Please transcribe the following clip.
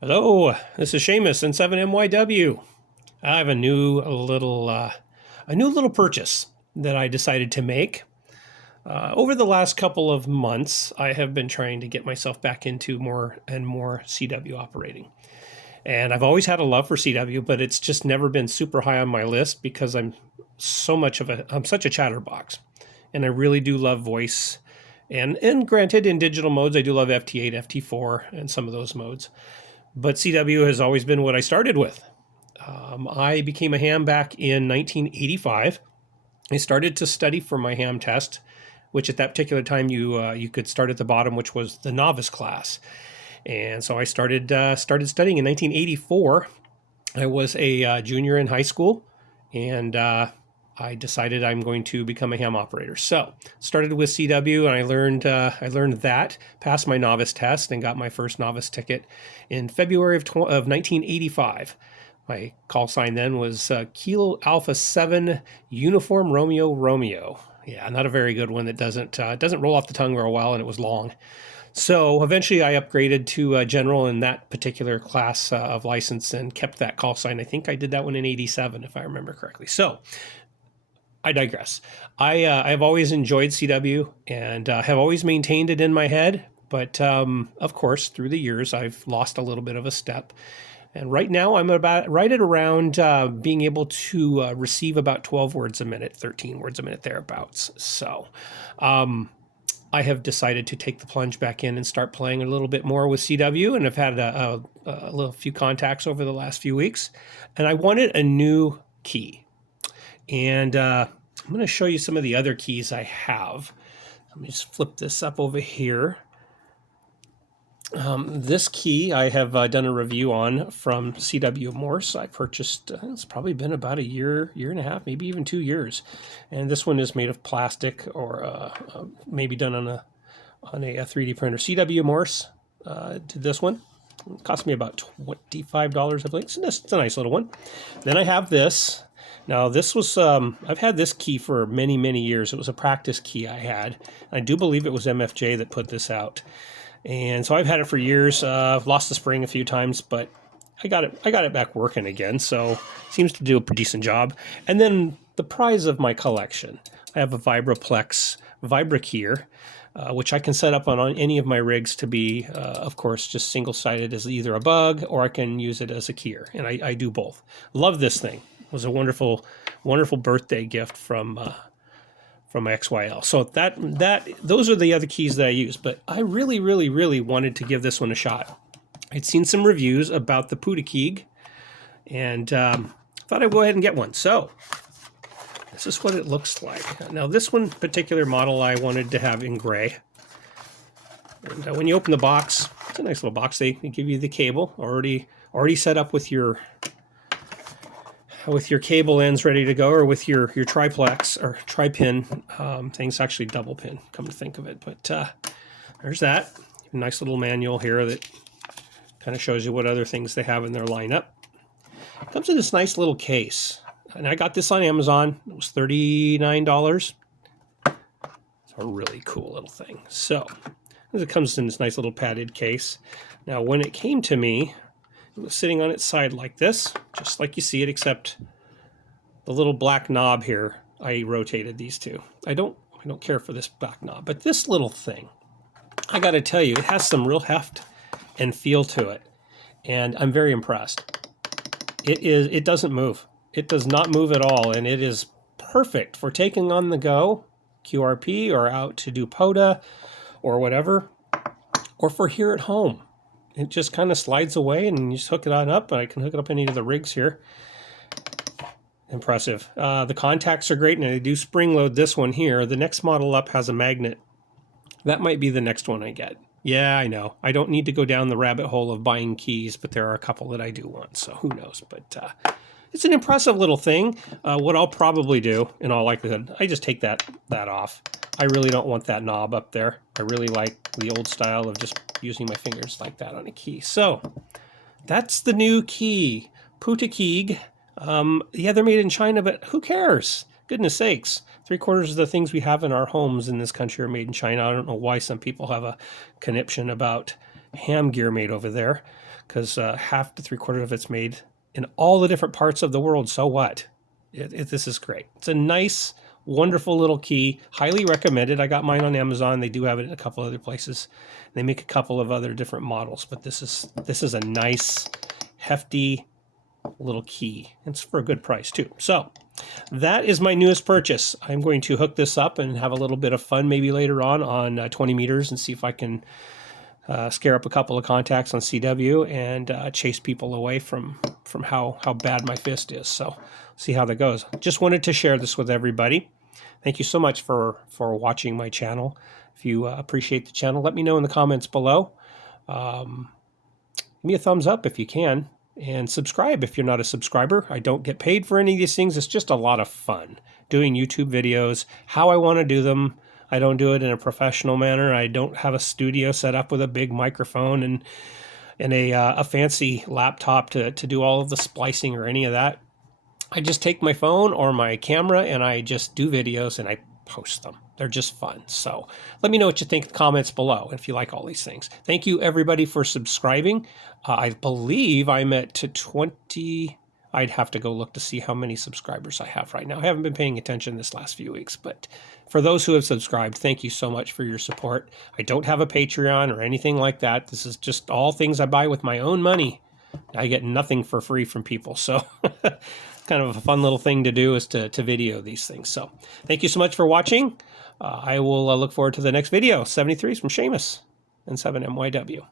Hello, this is Seamus in 7MYW. I have a new little purchase that I decided to make. Over the last couple of months, I have been trying to get myself back into more and more CW operating. And I've always had a love for CW, but it's just never been super high on my list because I'm such a chatterbox. And I really do love voice. And granted, in digital modes, I do love FT8, FT4, and some of those modes. But CW has always been what I started with. I became a ham back in 1985. I started to study for my ham test, which at that particular time you could start at the bottom, which was the novice class. And so I started studying in 1984. I was a junior in high school, and I decided I'm going to become a ham operator. So started with CW, and I learned that, passed my novice test, and got my first novice ticket in February of 1985. My call sign then was Kilo Alpha 7 Uniform Romeo Romeo. Yeah, not a very good one. That doesn't roll off the tongue real well, and it was long. So eventually I upgraded to general in that particular class of license and kept that call sign. I think I did that one in 87, if I remember correctly. So I digress. I've always enjoyed CW and have always maintained it in my head. But of course, through the years, I've lost a little bit of a step. And right now, I'm about right at around being able to receive about 12 words a minute, 13 words a minute, thereabouts. So I have decided to take the plunge back in and start playing a little bit more with CW. And I've had a few contacts over the last few weeks. And I wanted a new key. And I'm going to show you some of the other keys I have. Let me just flip this up over here. This key I have done a review on from CW Morse. I purchased, it's probably been about a year and a half, maybe even 2 years. And this one is made of plastic or maybe done on a 3D printer. CW Morse did this one. It cost me about $25, I believe. It's a nice little one. Then I have this. Now this was, I've had this key for many, many years. It was a practice key I had. I do believe it was MFJ that put this out. And so I've had it for years. I've lost the spring a few times, but I got it back working again. So it seems to do a pretty decent job. And then the prize of my collection, I have a Vibraplex Vibrakeyer, which I can set up on any of my rigs to be, of course, just single-sided as either a bug, or I can use it as a keyer. And I do both. Love this thing. It was a wonderful, wonderful birthday gift from XYL. So those are the other keys that I use. But I really, really, really wanted to give this one a shot. I'd seen some reviews about the Putikeeg, and thought I'd go ahead and get one. So this is what it looks like. Now this one particular model I wanted to have in gray. And when you open the box, it's a nice little box. They give you the cable already set up with your cable ends ready to go, or with your triplex or tri-pin things, actually double pin, come to think of it. But there's that. Nice little manual here that kind of shows you what other things they have in their lineup. It comes in this nice little case. And I got this on Amazon. It was $39. It's a really cool little thing. So it comes in this nice little padded case. Now when it came to me, it was sitting on its side like this, just like you see it, except the little black knob here, I rotated these two. I don't care for this black knob, but this little thing, I got to tell you, it has some real heft and feel to it, and I'm very impressed. It doesn't move. It does not move at all, and it is perfect for taking on the go, QRP, or out to do POTA, or whatever, or for here at home. It just kind of slides away and you just hook it on up. I can hook it up any of the rigs here. Impressive. The contacts are great, and I do spring load this one here. The next model up has a magnet. That might be the next one I get. Yeah, I know. I don't need to go down the rabbit hole of buying keys, but there are a couple that I do want, so who knows. But it's an impressive little thing. What I'll probably do, in all likelihood, I just take that off. I really don't want that knob up there. I really like the old style of just using my fingers like that on a key. So that's the new key, Putikeeg. Yeah, they're made in China, but who cares? Goodness sakes. 3/4 of the things we have in our homes in this country are made in China. I don't know why some people have a conniption about ham gear made over there, because half to 3/4 of it's made in all the different parts of the world. So what? This is great. It's a nice, wonderful little key. Highly recommended. I got mine on Amazon. They do have it in a couple other places. They make a couple of other different models, but this is a nice, hefty little key. It's for a good price too. So that is my newest purchase. I'm going to hook this up and have a little bit of fun maybe later on 20 meters and see if I can scare up a couple of contacts on CW and chase people away from how bad my fist is. So see how that goes. Just wanted to share this with everybody. Thank you so much for watching my channel. If you appreciate the channel, let me know in the comments below. Give me a thumbs up if you can, and subscribe if you're not a subscriber. I don't get paid for any of these things. It's just a lot of fun doing YouTube videos, how I want to do them. I don't do it in a professional manner. I don't have a studio set up with a big microphone and a fancy laptop to do all of the splicing or any of that. I just take my phone or my camera and I just do videos and I post them. They're just fun. So let me know what you think in the comments below if you like all these things. Thank you everybody for subscribing. I believe I'm at 20. I'd have to go look to see how many subscribers I have right now. I haven't been paying attention this last few weeks, but for those who have subscribed, thank you so much for your support. I don't have a Patreon or anything like that. This is just all things I buy with my own money. I get nothing for free from people. So kind of a fun little thing to do is to video these things. So thank you so much for watching. I will look forward to the next video. 73s from Seamus and 7MYW.